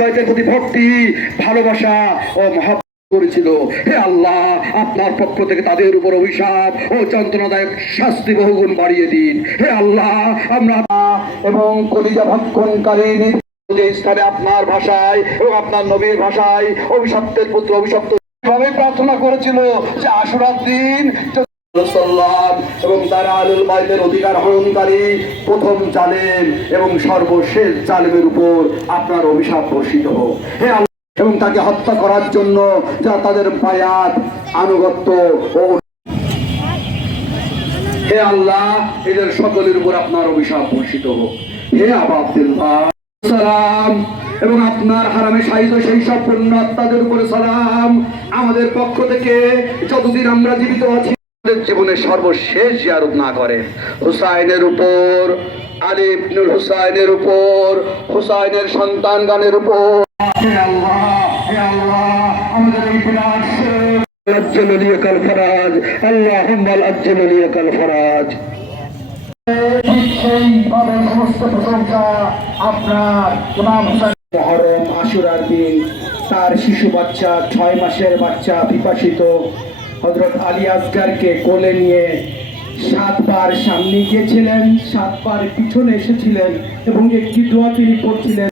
প্রতি ভক্তি, ভালোবাসা ও মহব্বত করেছিল। হে আল্লাহ, আপনার পক্ষ থেকে তাদের উপর অভিশাপ ও যন্ত্রণাদায়ক শাস্তি বহুগুণ বাড়িয়ে দিন। হে আল্লাহ, আমরা এবং কলিজা ভক্ষণকালীন স্থানে আপনার ভাষায় এবং আপনার নবীর ভাষায় অভিশপ্তের পুত্র অভিশপ্ত ভাবে প্রার্থনা করেছিল যে আশুরার দিন এবং তারা আলুল বাইতের অধিকার হরণকারী প্রথম জালেম এবং সর্বশেষ জালেমের উপর আপনার অভিশাপ বর্ষিত হোক। হে আল্লাহ, এবং তাকে হত্যা করার জন্য যা তাদের বায়াত আনুগত্য ও হে আল্লাহ, এদের সকলের উপর আপনার অভিশাপ বর্ষিত হোক। হে আবা আব্দুল্লাহ সালাম এবং আপনার হারামে শাহিদ সেই সব পুণ্য আত্মাদের উপরে সালাম। আমাদের পক্ষ থেকে যতদিন আমরা জীবিত আছি জীবনের সর্বশেষ জিয়ারত না করে হুসাইনের উপর, আলী ইবনুল হুসাইনের উপর, হুসাইনের সন্তানগণের উপর হে আল্লাহ, হে আল্লাহ, আমাদের এই বিরাট আজ্জল লিয়াকাল ফরাজ, আল্লাহুম্মা আজ্জল লিয়াকাল ফরাজ। সেইভাবে সমস্ত প্রশংসা আপনার ইমাম হুসাইন। মুহররম আশুরার দিন তার শিশু বাচ্চা 6 মাসের বাচ্চা পিপাসিত হযরত আলী আসগরকে কোলে নিয়ে 7 বার সামনে গিয়েছিলেন, 7 বার পিছনে এসেছিলেন এবং একটি দোয়া তিনি পড়ছিলেন।